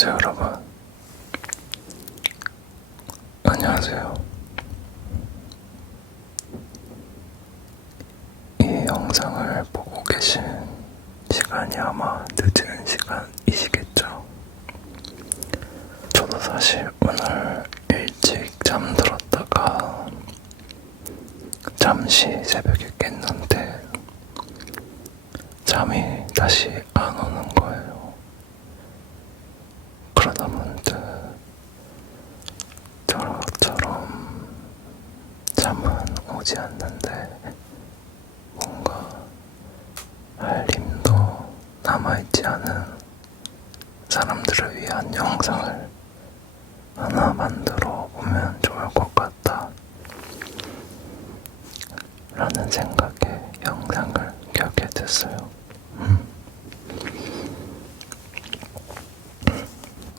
안녕하세요, 여러분. 안녕하세요. 이 영상을 보고 계신 시간이 아마 늦은 시간이시겠죠? 저도 사실 오늘 일찍 잠들었다가 잠시 새벽에 깼는데 잠이 다시 안 오는 거예요. 그러다 문득 저처럼 잠은 오지 않는데 뭔가 할 힘도 남아있지 않은 사람들을 위한 영상을 하나 만들어 보면 좋을 것 같다 라는 생각에 영상을 켜게 됐어요.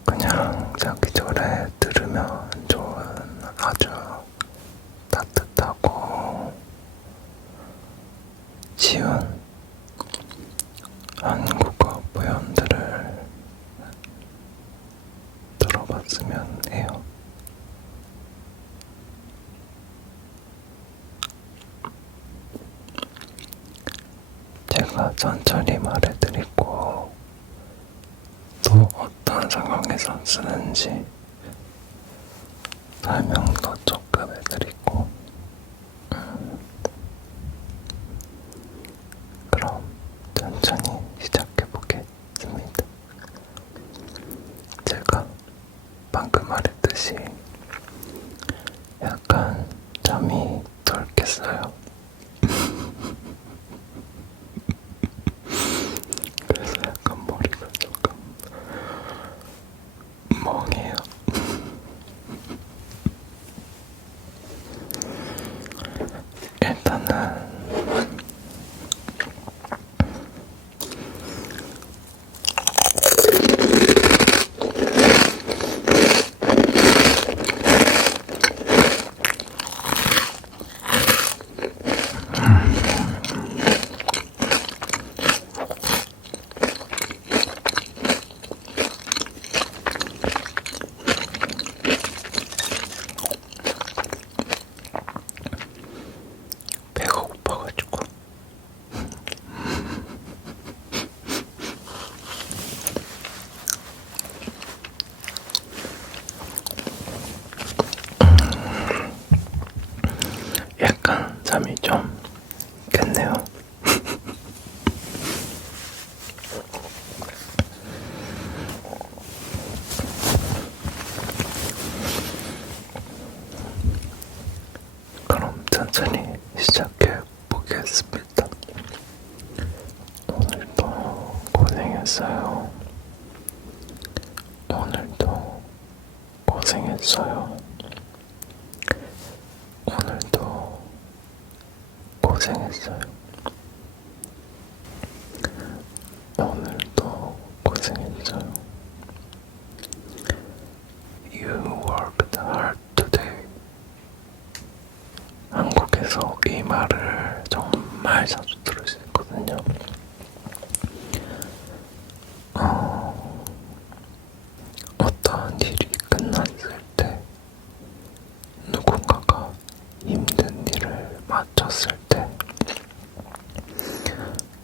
그냥 자기 전에 들으면 좋은 아주 따뜻하고 쉬운 한국어 표현들을 들어봤으면 해요. 제가 천천히 말해드리고 또 어떤 상황에서 쓰는지 설명도 조금 해드리고 그럼 천천히 시작해보겠습니다. 제가 방금 말했듯이 약간 잠이 덜 깼어요. 그래서 약간 머리가 조금 멍해요. 일단은 배가 고파가지고 약간 잠이 좀 깼네요. 그럼 천천히 시작해 보겠습니다. 오늘도 고생했어요. 오늘도 고생했어요. 오늘도 고생했어요. 오늘도 고생했어요. You worked hard today. 한국에서 이 말을 정말 자주 들을 수 있거든요. 어떤 일이 끝났을 때 누군가가 힘든 일을 마쳤을 때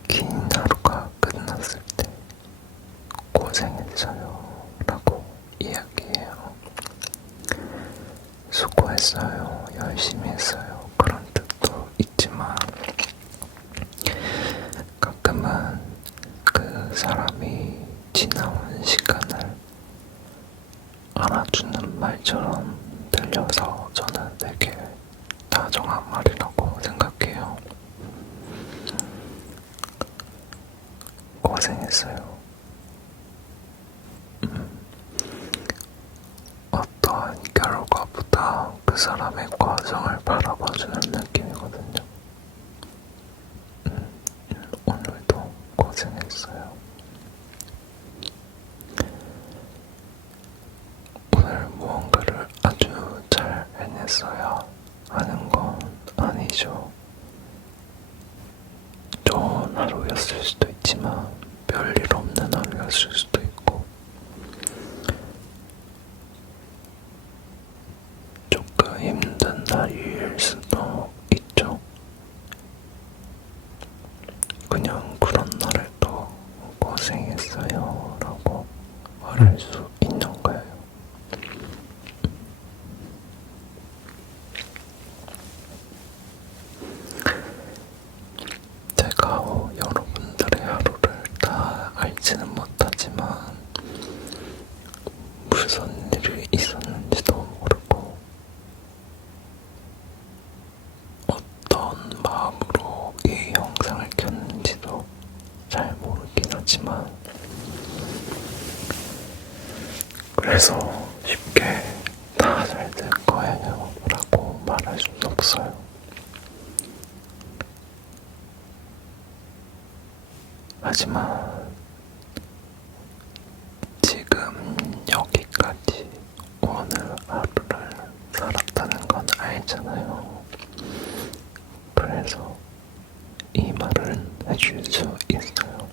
긴 하루가 끝났을 때 고생했어요 라고 이야기해요. 수고했어요, 열심히 했어요 그런 뜻도 있지만 가끔은 그 사람이 지나온 시간을 알아주는 말처럼 들려서 저는 되게 다정한 말이라고 생각해요. 고생했어요. 어떠한 결과보다 그 사람의 과정을 바라봐주는 느낌이거든요. 오늘도 고생했어요. 오늘 무언가를 아주 잘 해냈어야 하는 건 아니죠. 좋은 하루였을 수도 있지만 별일 없는 하루였을 수도 있고 말할 수 있는 거예요. 제가 여러분들의 하루를 다 알지는 못하지만 무슨 일이 있었는지도 모르고 어떤 마음으로 이 영상을 켰는지도 잘 모르긴 하지만 그래서 쉽게 다 잘 될 거예요 라고 말할 수는 없어요. 하지만 지금 여기까지 오늘 하루를 살았다는 건 알잖아요. 그래서 이 말은 해줄 수 있어요.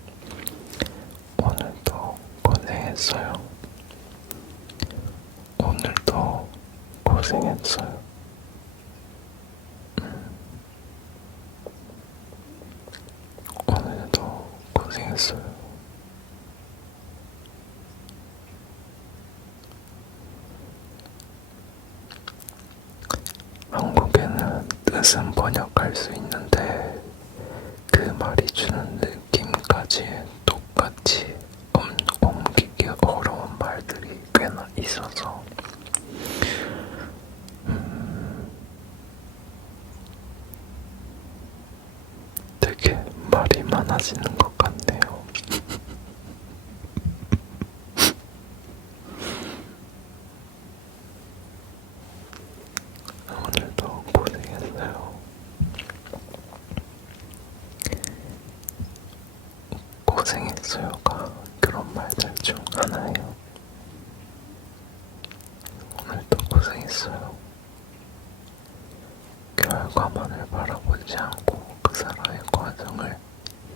오늘도 고생했어요. 오늘도 고생했어요. 오늘도 고생했어요. 한국에는 뜻은 번역할 수 있는데 그 말이 주는 느낌까지 똑같이 옮기기 어려운 말들이 꽤나 있어서 되게 말이 많아지는 것 같네요. 오늘도 고생했어요. 고생했어요가 그런 말들 중 하나예요. 오늘도 고생했어요. 결과만을 바라보지 않고 그 사람의 과정을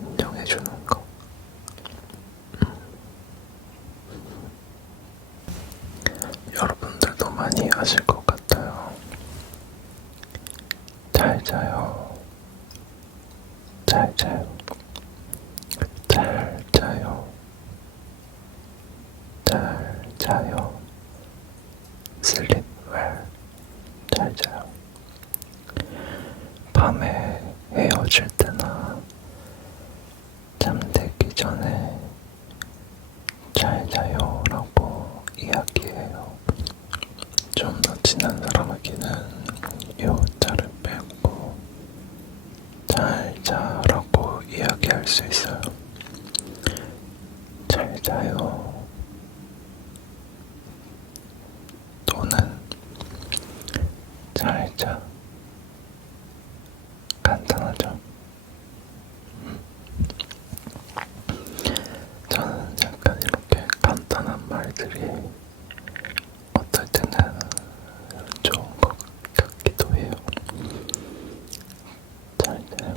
인정해주는 거. 여러분들도 많이 아실 것 같아요. 잘 자요. 잘 자요. 잘 자요. 잘 자요. Sleep well. 잘 자요. 밤에 헤어질 때나 잠들기 전에 잘 자요 라고 이야기해요. 좀 더 친한 사람에게는 요 자를 빼고 잘 자라고 이야기할 수 있어요. 잘 자요. 또는 잘 자. 간단하죠? 저는 약간 이렇게 간단한 말들이 어떨 때는 좋은 것 같기도 해요. 잘 자요.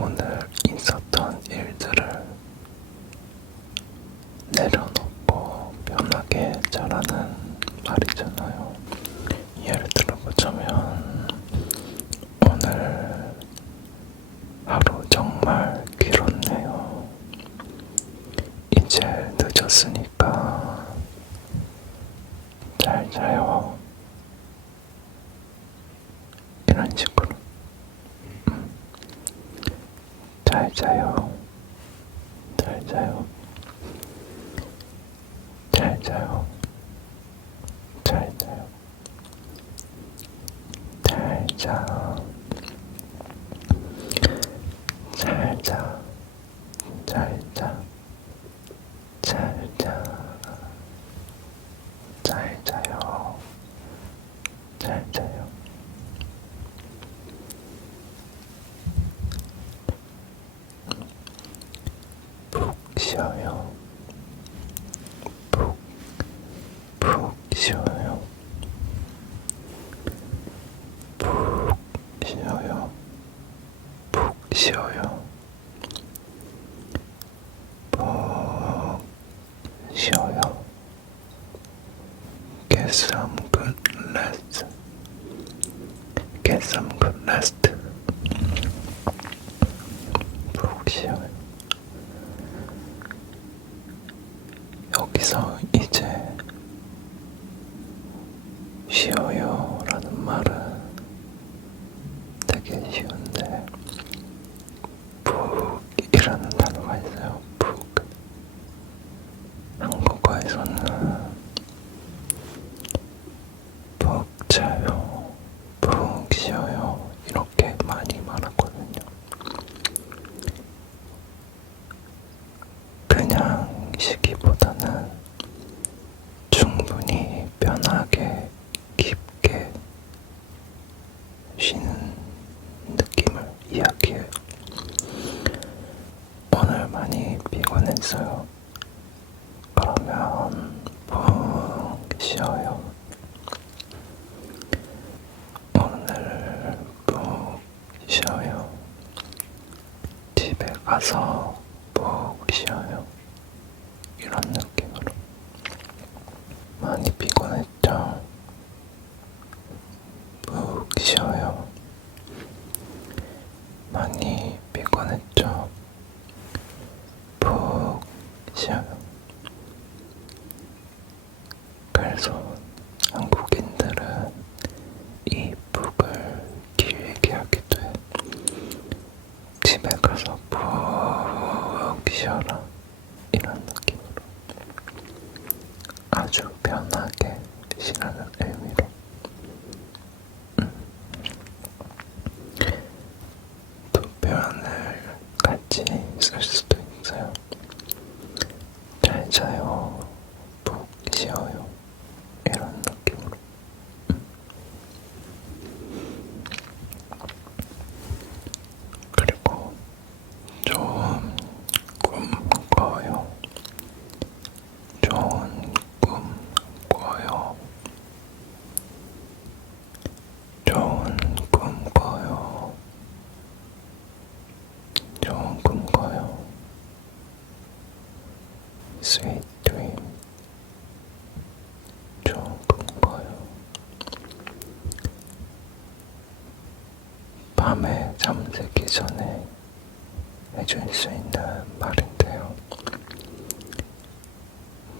오늘 있었던 일들을 내려놓고 편하게 자라는 말이잖아요. 예를 들어보자면 오늘 하루 정말 길었네요. 이제 늦었으니까 잘 자요. 이런 식으로 잘 자요. 잘 자요. 잘 자요. 잘 자요. 잘 자. 잘 자. 잘 자. 잘 자. 잘 자요. 잘 자요. 푹 쉬어요. 푹 쉬어요. 푹 쉬어요. 푹 쉬어요. 푹 쉬어요. Get some good rest. Get some good rest. 푹 쉬어요. 여기서 이제 쉬어요 라는 말은 되게 쉬운데 푹이라는 단어가 있어요. 푹. 한국어에서는 푹 자요, 푹 쉬어요 이렇게 많이 말하거든요. 그냥 쉬기보다는 충분히 편하게 깊게 쉬는 느낌을 이야기해요. 오늘 많이 피곤했어요. 그러면 푹 쉬어요. 오늘 푹 쉬어요. 집에 가서 푹 쉬어요. 이런 느낌으로. 많이 피곤했죠? 푹 쉬어요. 많이 피곤했죠? 푹 쉬어요. 그래서 한국인들은 이 푹을 길게 하기도 해. 집에 가서 푹 쉬어라 이런 느낌으로 아주 편하게 쉬라는 의미로. 두 표현을 같이 쓸 수도 있어요. 잘 자요, 푹 쉬어요 이런 느낌으로. 그리고 좋은 꿈 꿔요. 좋은 꿈 꿔요. 좋은 꿈 꿔요. 좋은 꿈 꿔요. Sweet dream. 좋은 꿈 꿔요. 밤에 잠들기 전에 해줄 수 있는 말인데요.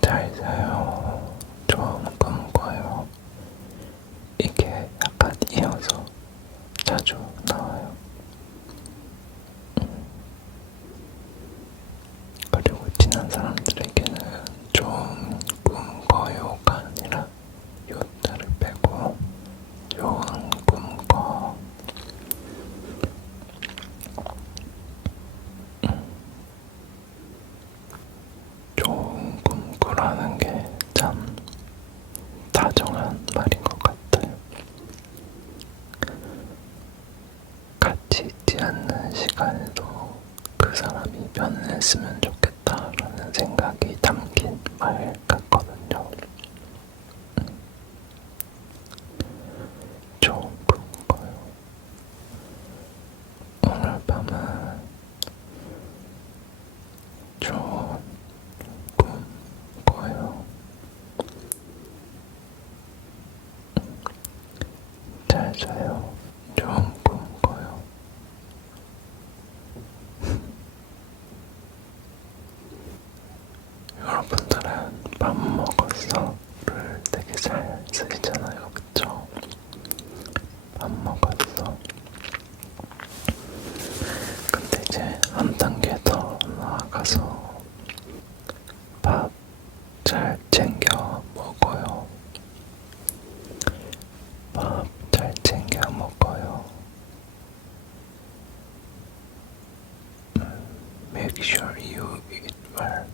잘 자요. 좋은 꿈 꿔요. 이게 약간 이어서 자주 나와요. 그리고 친한 사람들에게는 좋은 꿈 꿔요가 아니라 요자를 빼고 좋은 꿈 꿔. 좋은 꿈 꾸라는 게 참 다정한 말인 것 같아요. 같이 있지 않는 시간에도 그 사람이 변했으면 좋겠다라는 생각이 담긴 말 같거든요. 좋은 꿈 꿔요. 오늘 밤은 좋은 꿈 꿔요. 잘 자요. 좋은 꿈 꿔요. 여러분들은 밥 먹었어?를 되게 잘 쓰시잖아요. 그쵸? 밥 먹었어. 근데 이제 한 단계 더 나아가서 밥 잘 챙겨 먹어요. 밥 잘 챙겨 먹어요. Make sure you eat well.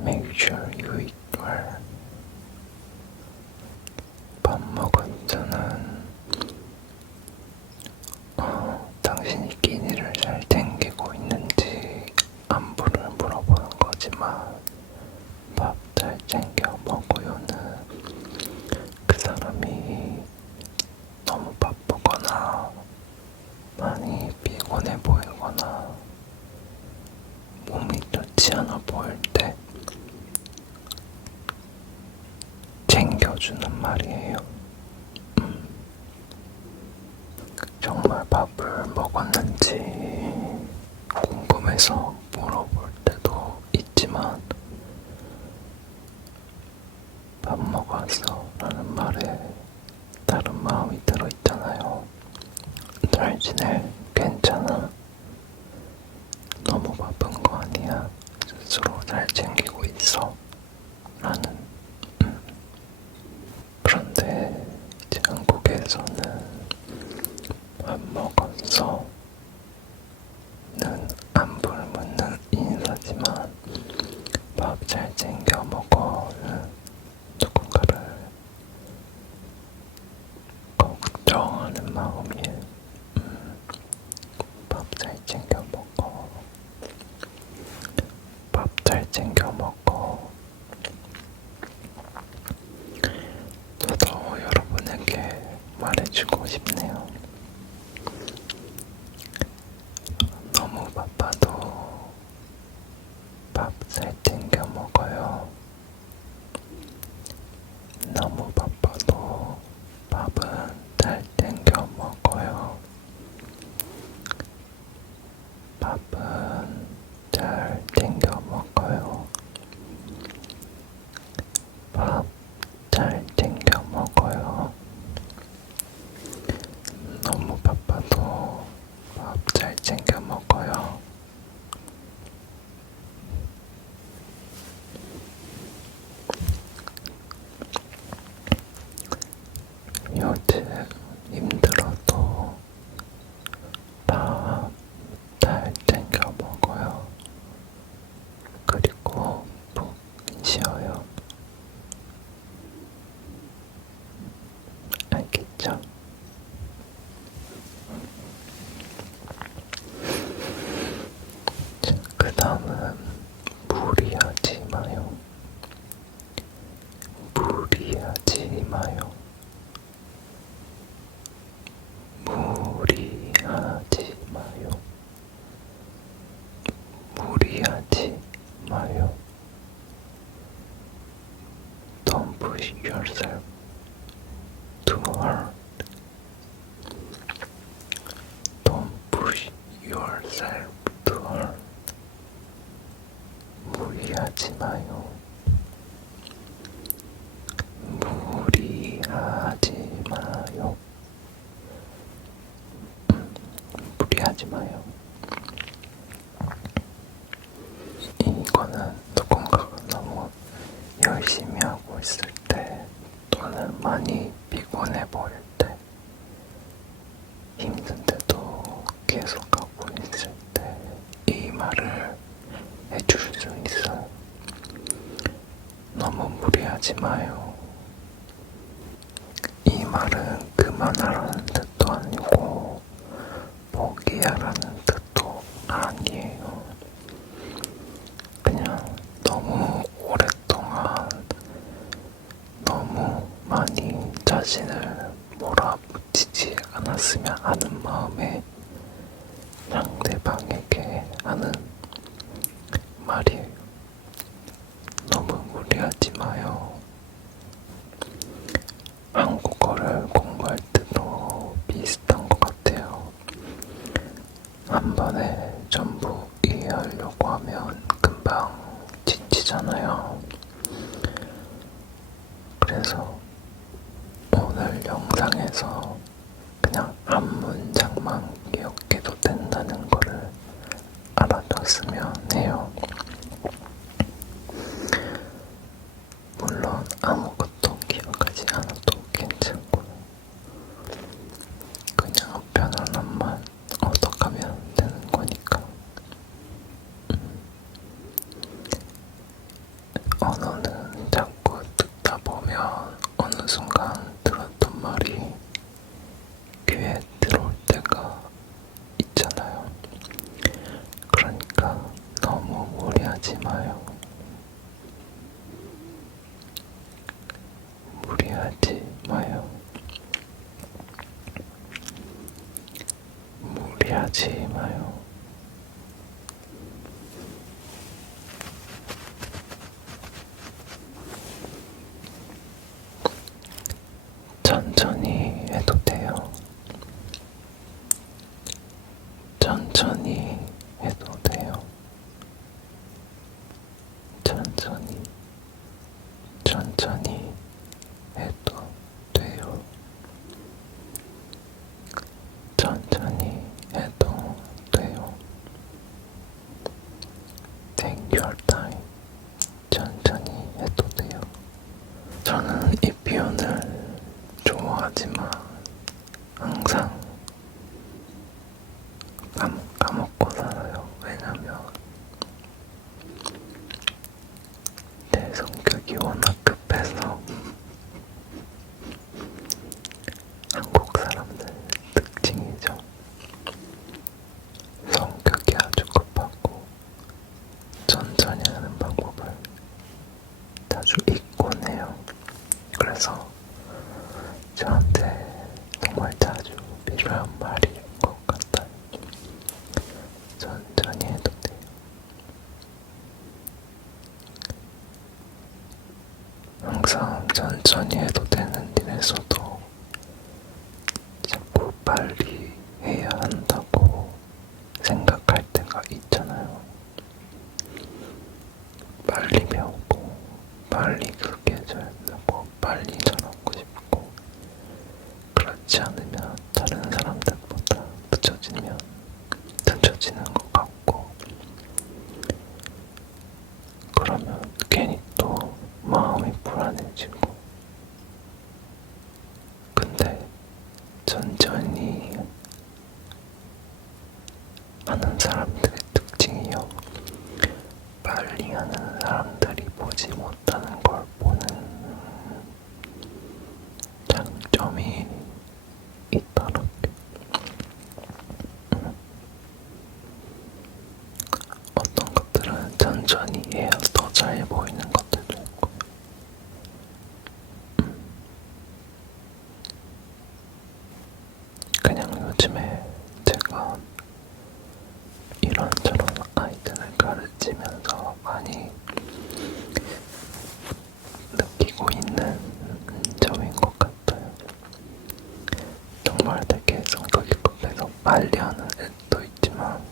Make sure you eat well. 밥 먹었자는 당신이 끼니를 잘 챙기고 있는지 안부를 물어보는 거지만 밥 잘 챙겨 먹어요는 그 사람이 너무 바쁘거나 많이 피곤해 보이거나 몸이 좋지 않아 보일 때 챙겨주는 말이에요. 정말 밥을 먹었는지 궁금해서 물어볼 때도 있지만 잘 챙기고 있어. 나는. 그런데 이제 한국에서는 밥 먹었어? 는 안부를 묻는 인사지만 밥 잘 챙겨 먹어는 누군가를 걱정하는 마음이에요. 밥 잘 챙겨 먹어. 밥 잘 챙겨 먹어. 저도 여러분에게 말해주고 싶네요. 너무 바빠도 밥 잘 챙겨 먹어요. 너무 바빠도 밥은 잘 챙겨 먹어요. 밥은 잘 챙겨 먹어요. 밥 잘 챙겨 먹어요. 너무 바빠도 밥 잘 챙겨 먹어요. 요즘 힘들어도 밥 잘 챙겨 먹어요. 그리고 푹 쉬어요. 알겠죠? 자, 그 다음은 무리하지 마요. 무리하지 마요. 무리하지 마요. 무리하지 마요. Don't push yourself too hard. Don't push yourself too hard. 무리하지 마요. 무리하지 마요. 무리하지 마요. 이거는 누군가가 너무 열심히 하고 있을 때 또는 많이 피곤해 보일 때 힘든데도 계속 하고 있을 때 이 말을 해줄 수 있어요. 너무 무리하지 마요. 이 말은 그만하라는 뜻도 아니고 포기하라는 뜻도 아니에요. 그냥 너무 오랫동안 너무 많이 자신을 몰아붙이지 않았으면 하는 마음에 상대방에게 하는 말이에요. 너무 무리하지 마요. 한국어를 공부할 때도 비슷한 것 같아요. 한 번에 전부 이해하려고 하면 금방 지치잖아요. 그래서 오늘 영상에서 그냥 한 문장만 기억해도 된다는 거를 알아뒀으면 해요. 물론 아무것도 기억하지 않아도 괜찮고 그냥 편안한 말 얻어가면 되는 거니까. 언어는 자꾸 듣다 보면 어느 순간 들었던 말이 귀에 들어올 때가 있잖아요. 그러니까 너무 무리하지 마요. 무리하지 마요. 무리하지 마요. 천천히 해도 돼요. 천천히 해도 돼요. 천천히, 천천히 해도 돼요. 천천히 해도 돼요. Take your time. 하지만 항상 까먹고 살아요. 왜냐면 제 성격이 워낙 급해서. 한국 사람들 특징이죠. 성격이 아주 급하고 천천히 하는 방법을 자주 잊곤 해요. 그래서 저한테 정말 자주 필요한 말일 것 같아요. 천천히 해도 돼요. 항상 천천히 해도 되는 일에서도 자꾸 빨리 해야 한다고 생각할 때가 있잖아요. 빨리 배우고 빨리 그 계절 쓰고 빨리 전하고 싶고, 그렇지 않으면 다른 사람들보다 늦춰지는 것 같고, 그러면 괜히 또 마음이 불안해지고. 근데 천천히 하는 사람들의 특징이요, 빨리 하는 사람들이 보지 못하는 걸 보는 장점이 있더라고요. 어떤 것들은 천천히 해야 더 잘 보이는 것들도 있고. 그냥 요즘에 제가 이런저런 아이들을 가르치면서 많이 느끼고 있는 점인 것 같아요. 정말 되게 성격이 급해서 빨리 하는 애도 있지만,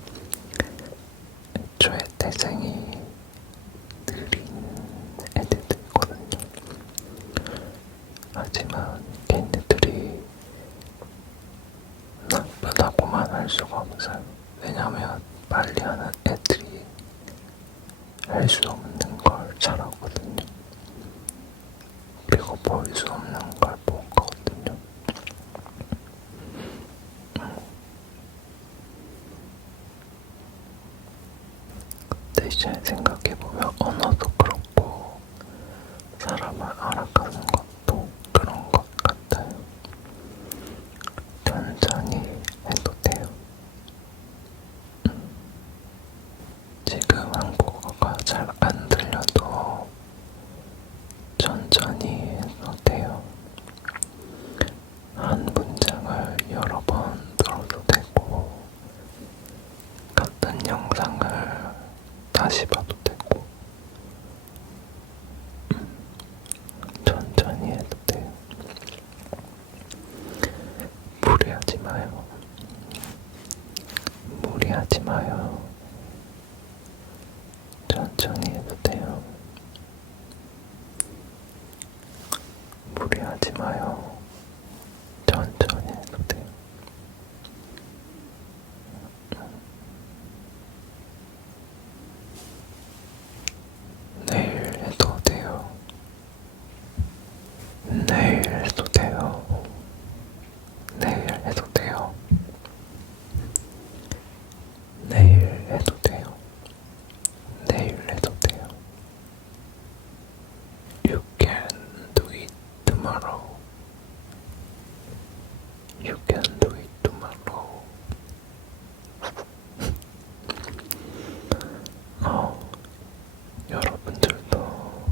애초에 태생이 느린 애들도 있거든요. 하지만 걔네들이 나쁘다고만 할 수가 없어요. 왜냐면 빨리 하는 애들이 할 수 없는 걸 잘하거든요. 그리고 볼 수 없는 걸 보거든요. 근데 이제 생각해보면 언어도 그렇고 사람을 알아가는 것도 그런 것 같아요. 천천히 해도 돼요. 지금 한국어가 잘 안 들려도 천천히 해도 돼요. 한 문장을 여러 번 들어도 되고, 같은 영상을 다시 봐도 되고, 천천히 해도 돼요. 무리하지 마요. 무리하지 마요. 천천히 해도 돼요. 무리하지 마요. 천천히 해도 돼요. 내일 해도 돼요. 내일 해도 돼요. 내일 해도 돼요. 내일 해도 돼요. 내일 해도 돼요. You can do it tomorrow. You can do it tomorrow. 여러분들도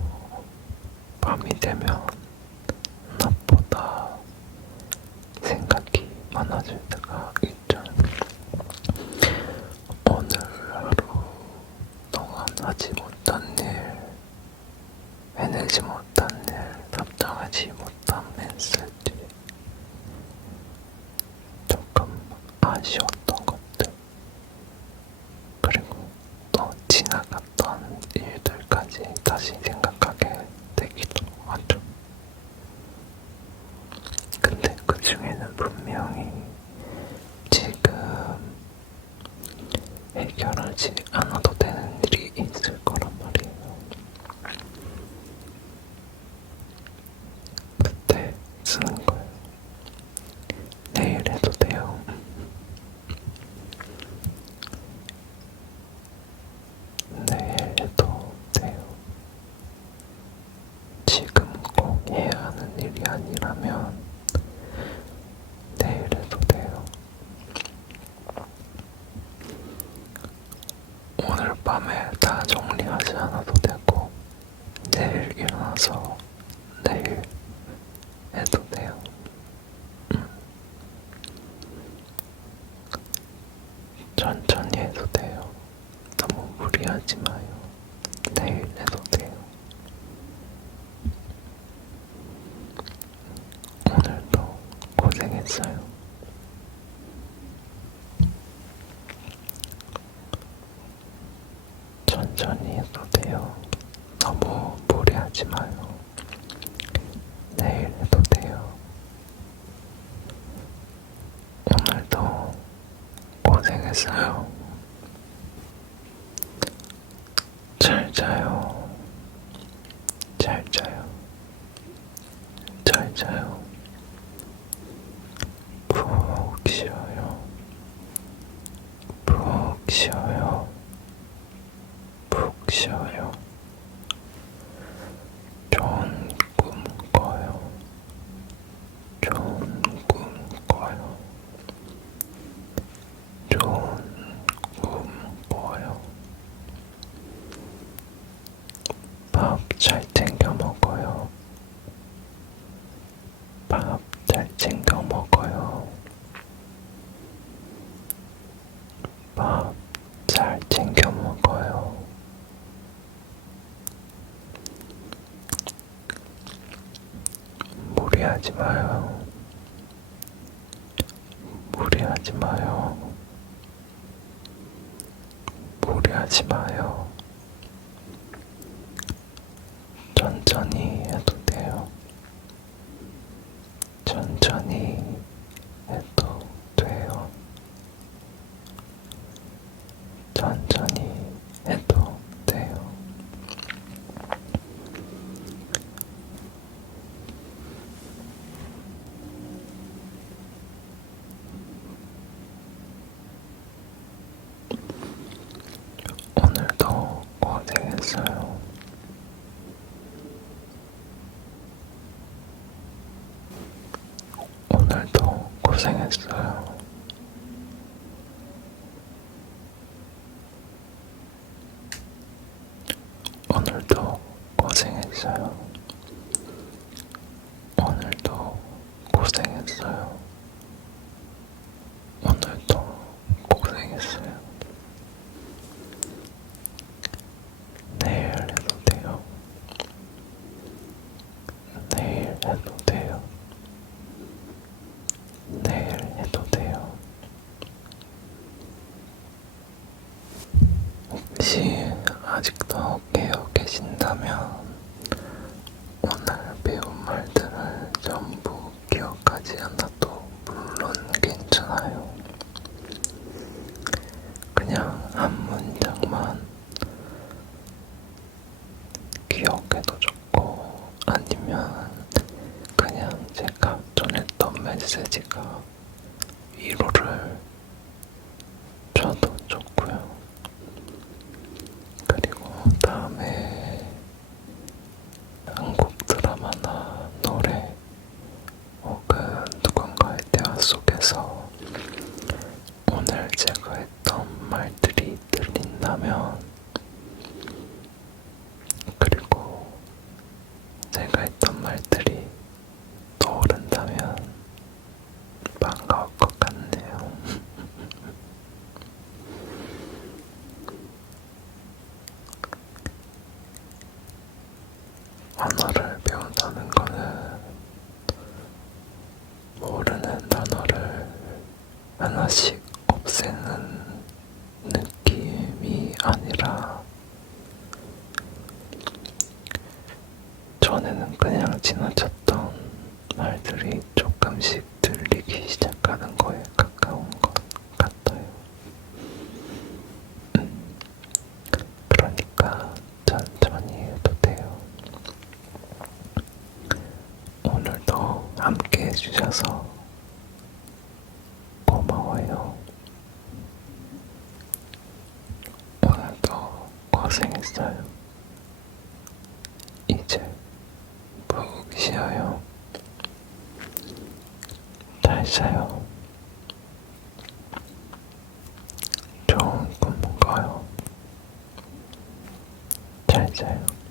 밤이 되면 낮보다 생각이 많아질 때가 있죠. 오늘 하루 동안 하지 못한 일, 해내지 못한 일, 답장하지 못한 메시지, 조금 아쉬웠던 것들, 그리고 또 지나갔던 일들까지 다시 생각하게 되기도 하죠. 근데 그 중에는 분명히 지금 해결하지 않아도 되는 일이 있을 거란 말이에요. 그때 쓰는 거예요. 밤에 다 정리하지 않아도 되고 내일 일어나서 내일 해도 돼요. 천천히 해도 돼요. 너무 무리하지 마요. 내일 해도 돼요. 오늘도 고생했어요. 천천히 해도 돼요. 너무 무리하지 마요. 내일 해도 돼요. 오늘도 고생했어요. 잘 자요. 잘 자요. 잘 자요. 푹 쉬어요. 푹 쉬어요. 푹 쉬어요. 좋은 꿈 꿔요. 좋은 꿈 꿔요. 좋은 꿈 꿔요. 밥 잘 챙겨 먹어요. 밥 잘 챙겨 먹어요. 밥 잘 챙겨 먹어요. 무리하지 마요. 무리하지 마요. 무리하지 마요. 천천히 해도 돼요. 천천히 해도 돼요. 천천히 해도 돼요. 오늘도 고생했어요. 오늘도 고생했어요. 오늘도 고생했어요. 오늘도 고생했어요. 오늘도 고생했어요. 내일 해도 돼요. 내일 해도 돼요. 내일 해도 돼요. 혹시 아직도 깨어 계신다면 오늘 배운 말들을 전부 기억하지 않아도 물론 괜찮아요. 그냥 한 문장만 기억해도 좋고 아니면 그냥 제가 전했던 메시지가 위로를 줘도 좋고요. 그리고 다음에 한국 드라마나 노래 혹은 누군가의 대화 속에서 오늘 제가 했던 말들이 들린다면 그리고 제가 했던 말들이 떠오른다면 반가울 것 같네요. 언어를 배운다는 거는 모르는 단어를 하나씩 없애는 느낌이 아니라 전에는 그냥 지나쳤던 말들이 조금씩 들리기 시작하는 거에 가까운 것 같아요. 그러니까 천천히 해도 돼요. 오늘도 함께 해주셔서 고마워요. 오늘도 고생했어요. 이제 푹 쉬어요. 잘 자요. 좋은 꿈 꿔요. 맞아요.